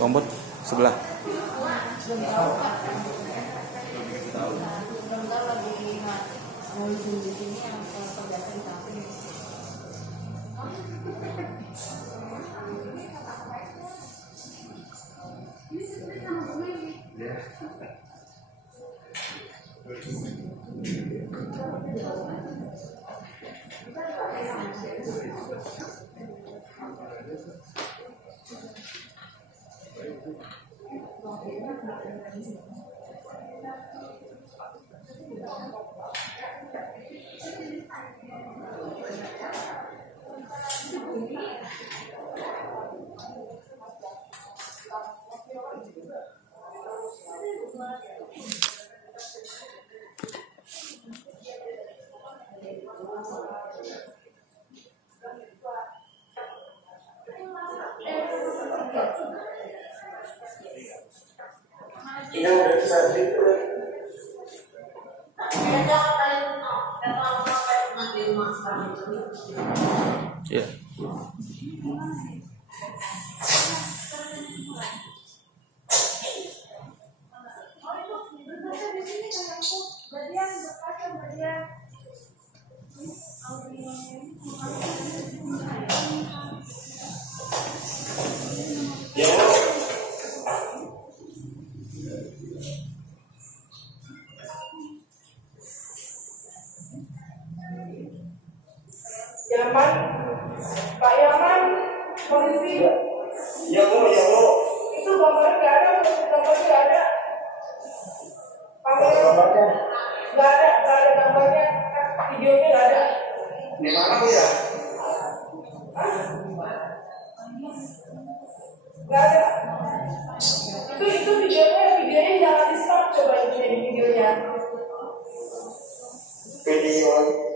Lombok sebelah. Ya. Yaman, Pak Yaman, polisi. Ya Bu. Itu gambarnya nggak ada, gambarnya nggak ada. Gambarnya nggak ada gambarnya, videonya nggak ada. Di mana Bu ya? Nggak ada. Itu videonya jangan di stop, coba ini videonya. Video.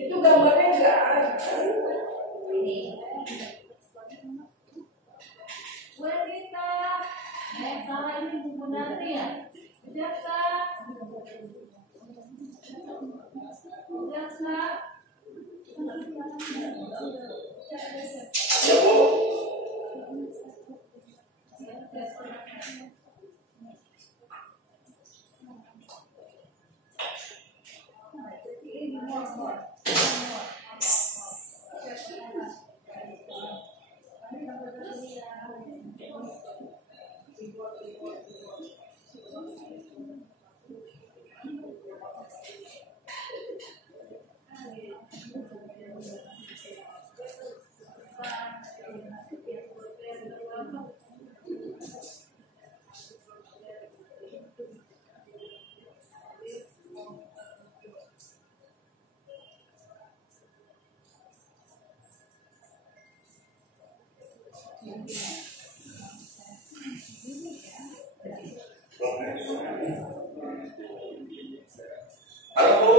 Itu gambarnya nggak ada. Salah ini buku nanti ya, jaksa. Ya Bu. Halo Bu.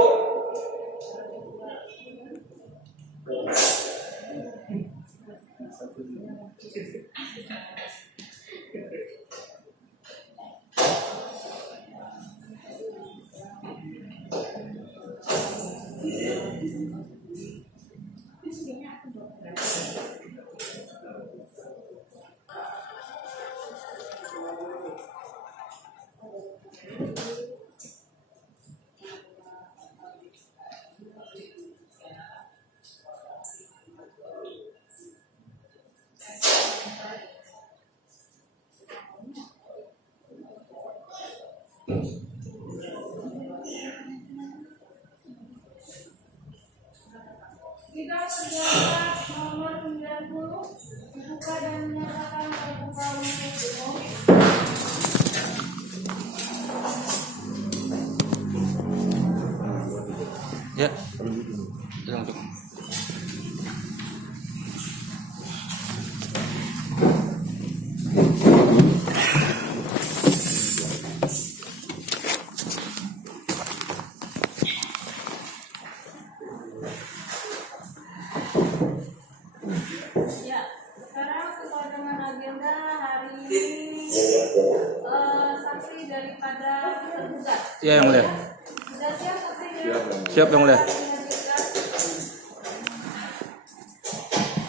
Sidang perdana nomor 90 dibuka dan menyatakan terbuka untuk umum. Jangan tuh. Ya, sekarang sesuai dengan agenda hari ini saksi daripada tergugat. Iya yang mulia. Sudah siap saksinya? Siap yang mulia.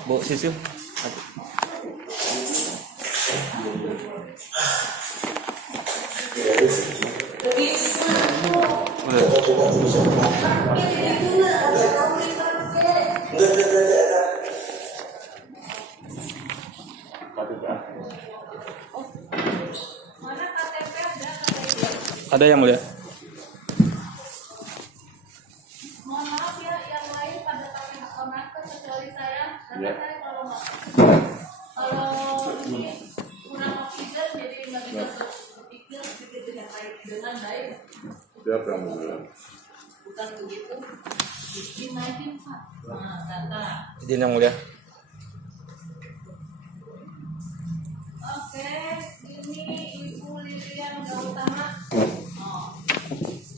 Bu Sisil. Mana KTP ada KTP? Ada yang mulia. Mohon maaf ya, yang lain pada pakai masker kecuali saya. Karena saya kalau ini kurang oksigen jadi nggak bisa berpikir dengan baik. Siap yang mulia. Bukan begitu. Dinaikin Pak. Nah, data. Izin yang mulia. Oke, ini Ibu Lilian Gautama. Oh.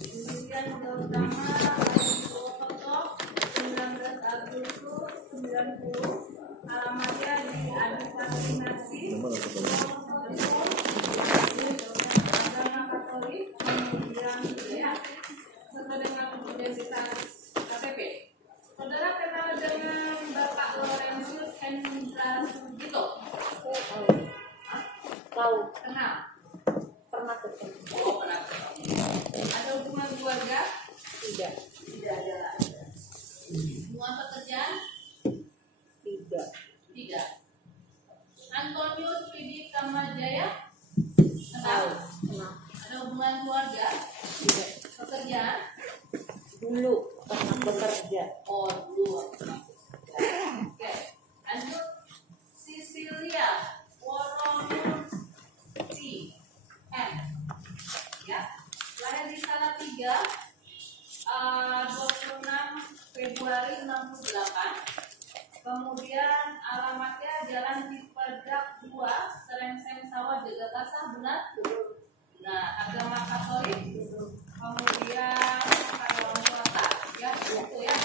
Lilian Gautama, lahir Purwokerto, 19 Agustus 90. Alamatnya di Adi Vaksinasi. Agama Katolik, kemudian ya, sesuai dengan identitas KTP. Saudara kenal dengan Bapak Laurentius Hendra Sugito? Tahu, Kenal? pernah ketemu? Oh, pernah ketemu. Ada hubungan keluarga? Tidak, Tidak ada. Hubungan pekerjaan? tidak, Tidak. Antonius Pidi Kamajaya? Kenal? pernah, Ada hubungan keluarga? tidak. Pekerjaan? Dulu pernah bekerja. Oh, dulu. Oke. Lanjut. Cecilia Woromurti M. Ya. Lahir di Salatiga 26 Februari 68. Kemudian alamatnya Jalan Cipedak 2, Serengseng Sawah, Jagakarsa, benar? Nah, agama Katolik. Kemudian karyawan swasta, ya itu ya.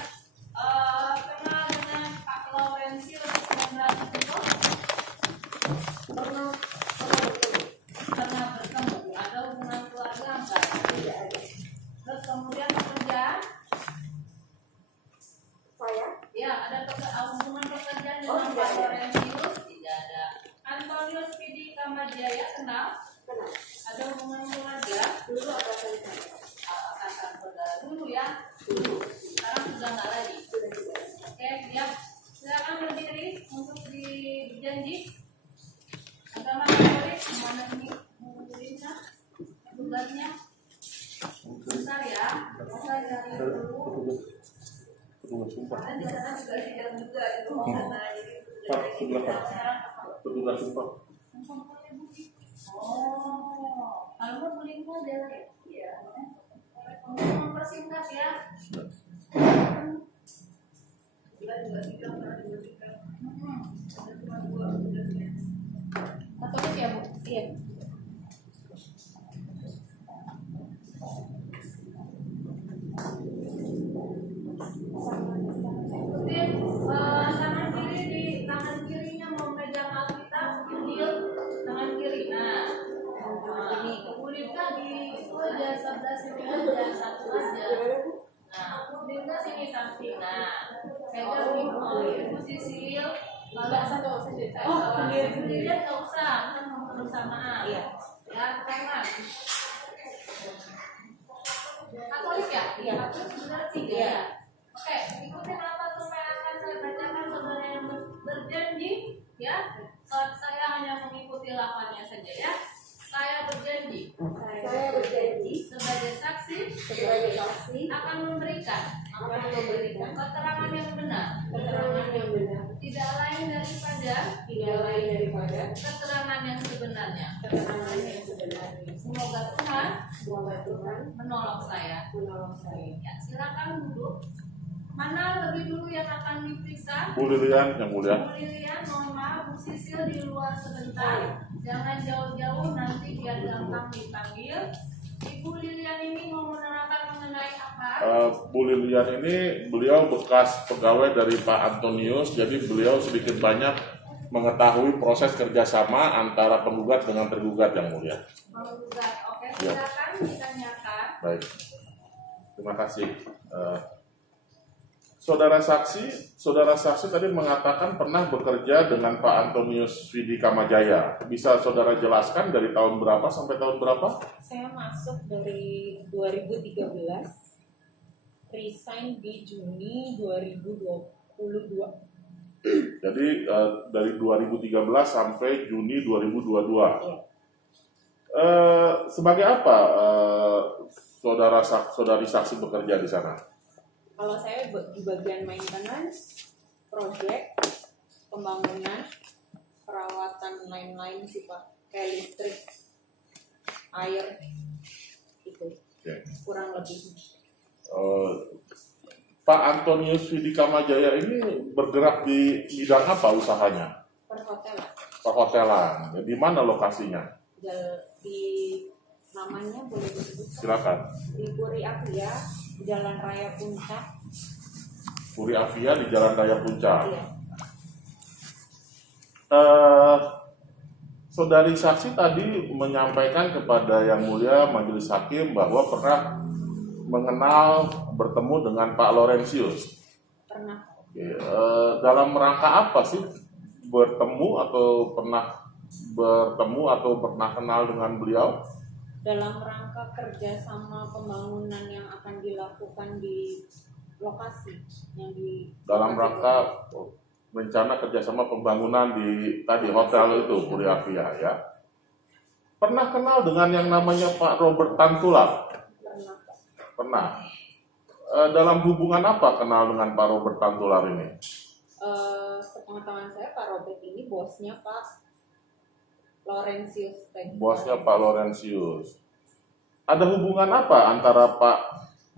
Kenal dengan Pak Laurentius Hendra Sugito? Pernah Bertemu. Ada hubungan keluarga enggak? tidak ada. Terus kemudian pekerjaan? Saya Ya, ada hubungan pekerjaan Oh, dengan tidak Pak ada. Laurentius? Tidak ada. Antonius Pidi Kamajaya kenal? kenal. Ada hubungan keluarga? Dulu atasan saya Atasan saudara dulu ya, dulu. Sekarang sudah nggak lagi. sudah tidak. Oke, ya. Silakan berdiri untuk berjanji. Agama Katolik, mana ini tulisnya, tugasnya. Bentar ya, saya dari dulu. Dan di sana juga sidang juga itu. Pak, sebelah Pak. Petugas Pak. Oh, kalau mau beli model ya. Untuk mempersingkat ya. Katolik ya Bu? Iya. Kemudian tangan kirinya mau megang Alkitab, Injil, tangan kiri. Nah, ini kemudian di itu aja 11 ini aja, satu aja. Nah, kemudian sini samping. Nah, pegang ibu Sisil. Kalau satu sendirian nggak usah, kan mau bersamaan. Iya. Ya, tangan. Katolik ya? Iya. Katolik sebenarnya 3 Iya. ya. Oke, ikutin apa tuh yang akan saya bacakan, saudara yang berjanji ya. Saya hanya mengikuti lafaznya saja ya. Saya berjanji Saya berjanji sebagai saksi sebagai saksi akan memberikan keterangan yang benar, keterangan yang benar, tidak lain daripada tidak lain daripada keterangan yang sebenarnya. keterangan yang sebenarnya. Semoga Tuhan Semoga Tuhan menolong saya. menolong saya. Ya, silakan duduk. Mana lebih dulu yang akan diperiksa? Bu Lilian, yang mulia. Bu Lilian, mohon maaf, Bu Sisil di luar sebentar. Jangan jauh-jauh, nanti biar gampang dipanggil. Ibu Lilian ini mau menerangkan mengenai apa? Bu Lilian ini beliau bekas pegawai dari Pak Antonius, jadi beliau sedikit banyak mengetahui proses kerjasama antara penggugat dengan tergugat yang mulia. Menggugat, oke, Ya. silakan ditanyakan. Baik, terima kasih. Saudara saksi tadi mengatakan pernah bekerja dengan Pak Antonius Vidi Kamajaya. Bisa saudara jelaskan dari tahun berapa sampai tahun berapa? Saya masuk dari 2013, resign di Juni 2022. Jadi dari 2013 sampai Juni 2022. Iya. Sebagai apa saudari saksi bekerja di sana? Kalau saya di bagian maintenance, project, pembangunan, perawatan lain-lain sih Pak, kayak listrik, air, itu Oke. kurang lebih. Pak Antonius Vidi Kamajaya ini bergerak di bidang apa usahanya? Perhotelan, Perhotelan. Di mana lokasinya? di namanya boleh disebutkan? Silakan. Di Puri Avia, Jalan Raya Puncak. Puri Avia di Jalan Raya Puncak. Iya. Saudari saksi tadi menyampaikan kepada Yang Mulia Majelis Hakim bahwa pernah mengenal bertemu dengan Pak Laurentius. Pernah. Oke, dalam rangka apa sih bertemu atau pernah kenal dengan beliau? Dalam rangka kerja sama pembangunan yang akan dilakukan di lokasi yang di Dalam rangka rencana kerjasama pembangunan di tadi hotel itu Puri Avia ya. Pernah kenal dengan yang namanya Pak Robert Tantular? pernah. Pernah. Dalam hubungan apa kenal dengan Pak Robert Tantular ini? Sepengetahuan saya Pak Robert ini bosnya Pak Laurentius. Bosnya Pak Laurentius. Ada hubungan apa antara Pak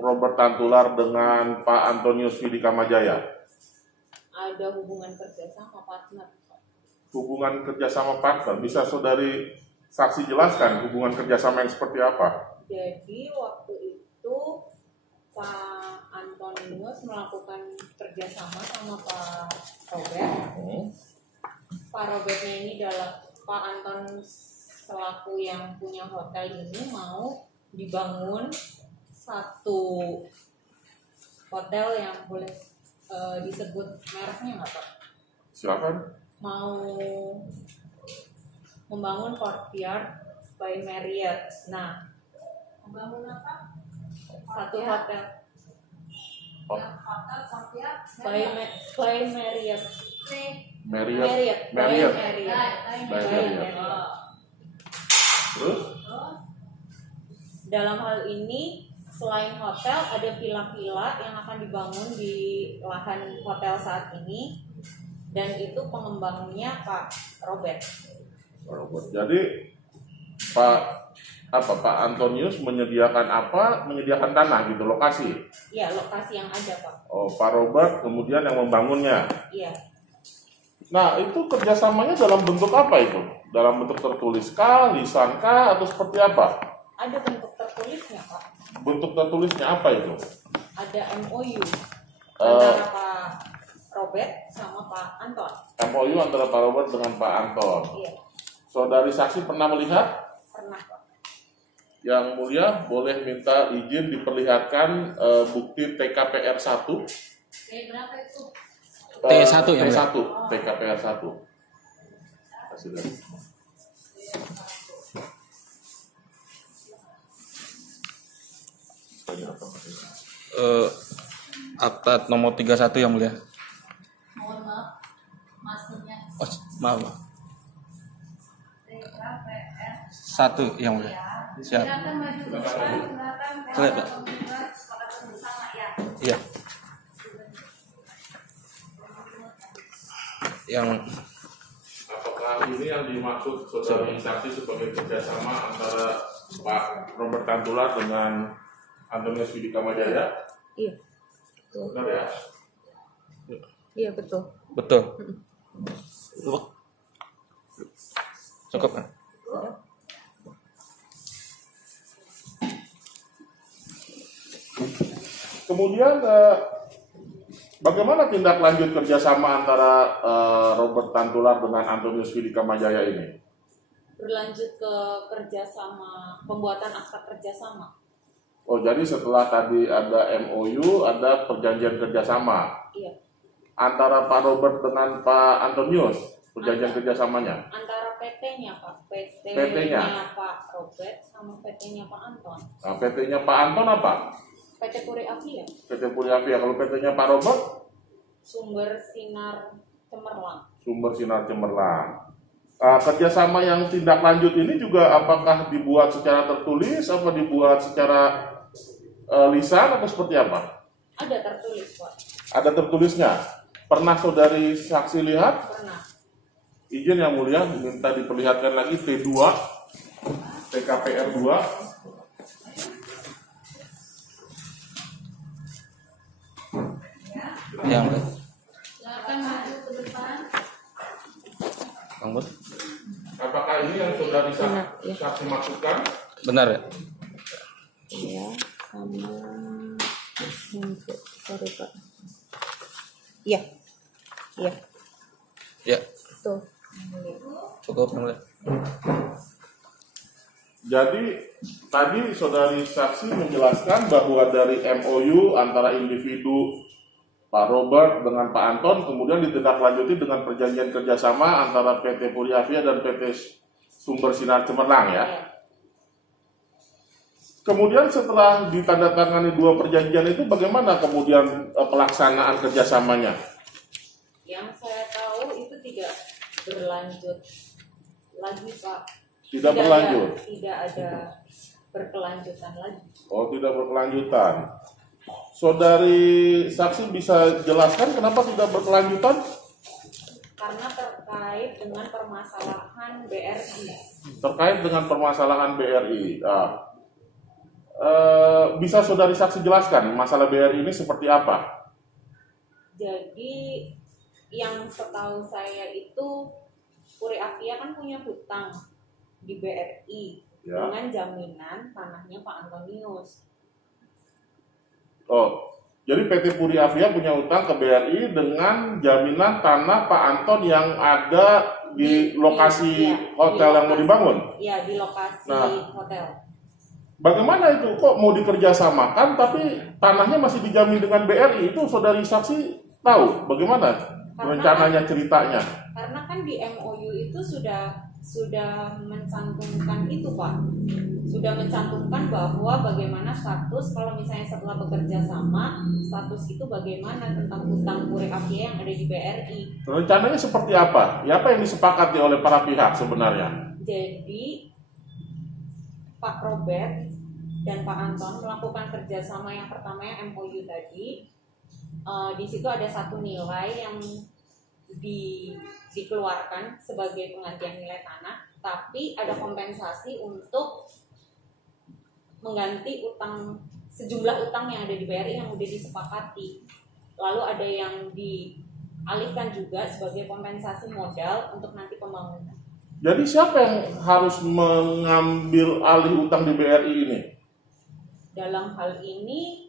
Robert Tantular dengan Pak Antonius Vidi Kamajaya? Ada hubungan kerja sama partner Pak. Hubungan kerjasama partner, bisa saudari saksi jelaskan hubungan kerjasama yang seperti apa? Jadi waktu itu Pak Antonius melakukan kerjasama sama Pak Robert. Pak Robertnya ini Pak Anton selaku yang punya hotel ini mau dibangun satu hotel yang boleh disebut mereknya nggak Pak? Silakan. Mau membangun Courtyard by Marriott. Nah, Membangun apa? satu hotel Yang hotel Courtyard. by Marriott. Marriott. Marriott. Terus? Dalam hal ini selain hotel ada villa-villa yang akan dibangun di lahan hotel saat ini dan itu pengembangnya Pak Robert. Jadi Pak Antonius menyediakan apa? Menyediakan tanah gitu, lokasi. Iya, lokasi yang ada Pak. Oh, Pak Robert kemudian yang membangunnya. Iya. Nah, itu kerjasamanya dalam bentuk apa itu? Dalam bentuk tertulis kah, lisan kah, atau seperti apa? Ada bentuk tertulisnya Pak. Bentuk tertulisnya apa itu? Ada MOU antara Pak Robert sama Pak Anton. MOU antara Pak Robert dengan Pak Anton. Iya, Saudari saksi pernah melihat? pernah Pak. Yang Mulia boleh minta izin diperlihatkan bukti TKPR 1. Berapa itu? T1 ya, Mbak? T1, TKPR 1. Kasih lihat. Akta nomor 31 yang mulia. Mohon maaf, maksudnya Oh, maaf, Pak. TKPR. 1 yang mulia. Siap. Silakan maju ke depan, silakan. Silakan, Pak. Sepakat bersama ya. Iya. Yang Apakah ini yang dimaksud saudara saksi sebagai kerjasama antara Pak Robert Tantular dengan Antonius Vidi Kamajaya? Iya. Benar ya? Iya betul. Betul. Cukup kan? Kemudian bagaimana tindak lanjut kerjasama antara Robert Tantular dengan Antonius Pidikamajaya ini? Berlanjut ke kerjasama, pembuatan akta kerjasama. Oh, jadi setelah tadi ada MOU, ada perjanjian kerjasama Iya. antara Pak Robert dengan Pak Antonius, perjanjian kerjasamanya. Antara PT-nya Pak, PT-nya. PT-nya Pak Robert sama PT-nya Pak Anton. Nah, PT-nya Pak Anton apa? PT Puri Avia, PT Puryavia. Kalau PT-nya Pak Robert, Sumber Sinar Cemerlang. Sumber Sinar Cemerlang. Kerjasama yang tindak lanjut ini juga apakah dibuat secara tertulis, apa dibuat secara lisan, atau seperti apa? Ada tertulis Pak, Ada tertulisnya. Pernah saudari saksi lihat? pernah. Izin yang mulia, minta diperlihatkan lagi T2, TKPR 2. Yang mulia. Silakan maju ke depan. Bang Bud. Apakah ini yang saudari saksi maksudkan? Benar ya? Iya, sama sorry Pak. Iya, iya, Ya, tuh. cukup yang mulia. Jadi tadi saudari saksi menjelaskan bahwa dari MOU antara individu Pak Robert dengan Pak Anton kemudian ditindaklanjuti dengan perjanjian kerjasama antara PT Puryavia dan PT Sumber Sinar Cemerlang ya. Iya. Kemudian setelah ditandatangani dua perjanjian itu bagaimana kemudian pelaksanaan kerjasamanya? Yang saya tahu itu tidak berlanjut lagi Pak. Tidak berlanjut. Tidak ada berkelanjutan lagi. Oh, tidak berkelanjutan. Saudari saksi bisa jelaskan kenapa tidak berkelanjutan? Karena terkait dengan permasalahan BRI. Terkait dengan permasalahan BRI. Bisa saudari saksi jelaskan masalah BRI ini seperti apa? Jadi yang setahu saya itu Puri Avia kan punya hutang di BRI Ya. dengan jaminan tanahnya Pak Antonius. Oh, jadi PT Puryavia punya utang ke BRI dengan jaminan tanah Pak Anton yang ada di lokasi hotel yang mau dibangun. Iya, di lokasi Nah. hotel. Bagaimana itu? Kok mau dikerjasamakan tapi tanahnya masih dijamin dengan BRI? Itu saudari saksi tahu bagaimana rencananya, ceritanya? Karena kan di MOU itu sudah mencantumkan itu Pak, sudah mencantumkan bahwa bagaimana status kalau misalnya setelah bekerja sama, status itu bagaimana tentang hutang Puri Avia yang ada di BRI. Rencananya seperti apa? Ya, apa yang disepakati oleh para pihak sebenarnya? Jadi Pak Robert dan Pak Anton melakukan kerjasama yang pertama yang MOU tadi. Di situ ada satu nilai yang dikeluarkan sebagai penggantian nilai tanah, tapi ada kompensasi untuk mengganti sejumlah utang yang ada di BRI yang sudah disepakati. Lalu ada yang dialihkan juga sebagai kompensasi modal untuk nanti pembangunan. Jadi siapa yang harus mengambil alih utang di BRI ini? Dalam hal ini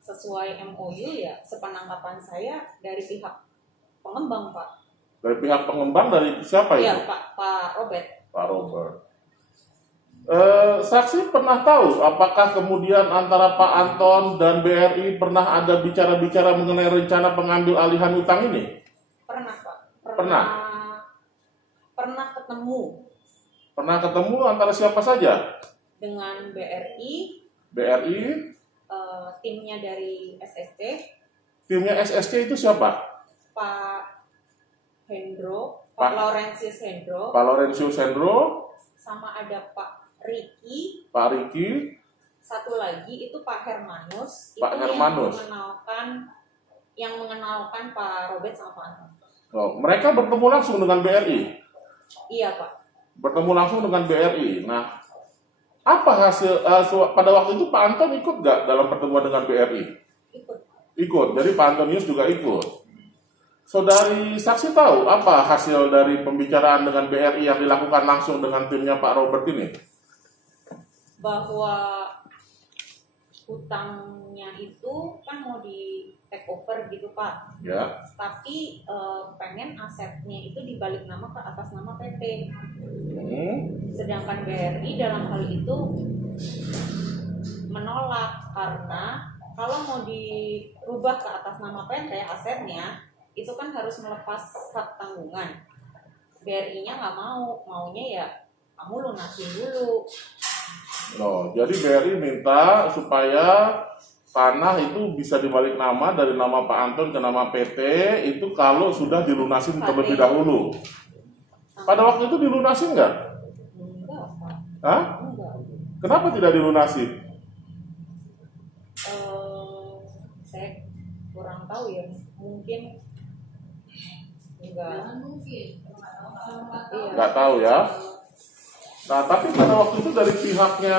sesuai MOU ya sepenangkapan saya dari pihak pengembang Pak. Dari pihak pengembang, dari siapa itu? Iya Pak Robert. Pak Robert. Saksi pernah tahu apakah kemudian antara Pak Anton dan BRI pernah ada bicara-bicara mengenai rencana pengambil alihan utang ini? Pernah Pak. Pernah? Pernah ketemu Pernah ketemu antara siapa saja? dengan BRI, timnya dari SSC, timnya SSC itu siapa? Pak Hendro, Pak- Pak Laurentius Hendro, Pak Laurentius Hendro, sama ada Pak Riki, Pak Riki, satu lagi itu Pak Hermanus, Pak itu Hermanus. yang mengenalkan Pak Robert sama Pak Anton. Oh, mereka bertemu langsung dengan BRI. Iya Pak. Bertemu langsung dengan BRI. Nah, apa hasil pada waktu itu Pak Anton ikut nggak dalam pertemuan dengan BRI? Ikut. Ikut. Jadi Pak Antonius juga ikut. Saudari saksi tahu apa hasil dari pembicaraan dengan BRI yang dilakukan langsung dengan timnya Pak Robert ini? Bahwa hutangnya itu kan mau di take over gitu Pak. Ya. Tapi pengen asetnya itu dibalik nama ke atas nama PT. Sedangkan BRI dalam hal itu menolak karena kalau mau dirubah ke atas nama PT asetnya itu kan harus melepas hak tanggungan. BRI-nya nggak mau, maunya ya kamu lunasin dulu. Oh, jadi BRI minta supaya tanah itu bisa dibalik nama dari nama Pak Anton ke nama PT itu kalau sudah dilunasin terlebih dahulu. Pada waktu itu dilunasin nggak? Enggak, Pak. Hah? Enggak. Kenapa tidak dilunasin? Saya kurang tahu ya. Mungkin enggak. Jangan mungkin. Iya. Nggak tahu ya. Nah, tapi pada waktu itu dari pihaknya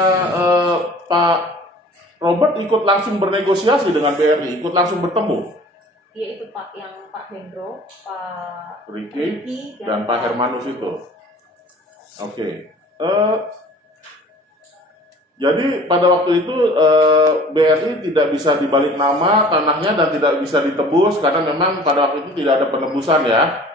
Pak Robert ikut langsung bernegosiasi dengan BRI, ikut langsung bertemu. Iya itu Pak, yang Pak Hendro, Pak Ricky dan Pak Hermanus itu. Oke. Jadi pada waktu itu BRI tidak bisa dibalik nama tanahnya dan tidak bisa ditebus karena memang pada waktu itu tidak ada penebusan ya.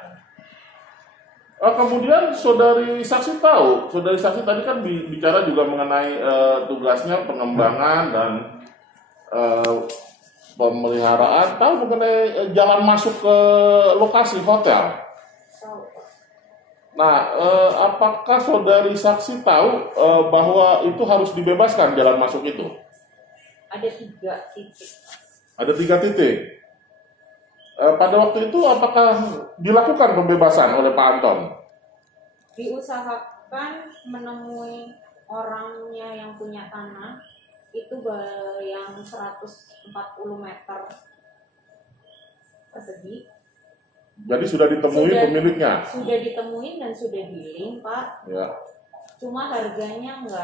Kemudian saudari saksi tahu, saudari saksi tadi kan bicara juga mengenai tugasnya pengembangan dan pemeliharaan, tahu mengenai jalan masuk ke lokasi hotel. Tahu, Pak. Nah, apakah saudari saksi tahu bahwa itu harus dibebaskan jalan masuk itu? Ada 3 titik. Ada 3 titik. Pada waktu itu apakah dilakukan pembebasan oleh Pak Anton? Diusahakan menemui orangnya yang punya tanah itu yang 140 meter persegi. Jadi sudah ditemui pemiliknya? Sudah ditemuin dan sudah dealing Pak. Ya. Cuma harganya nggak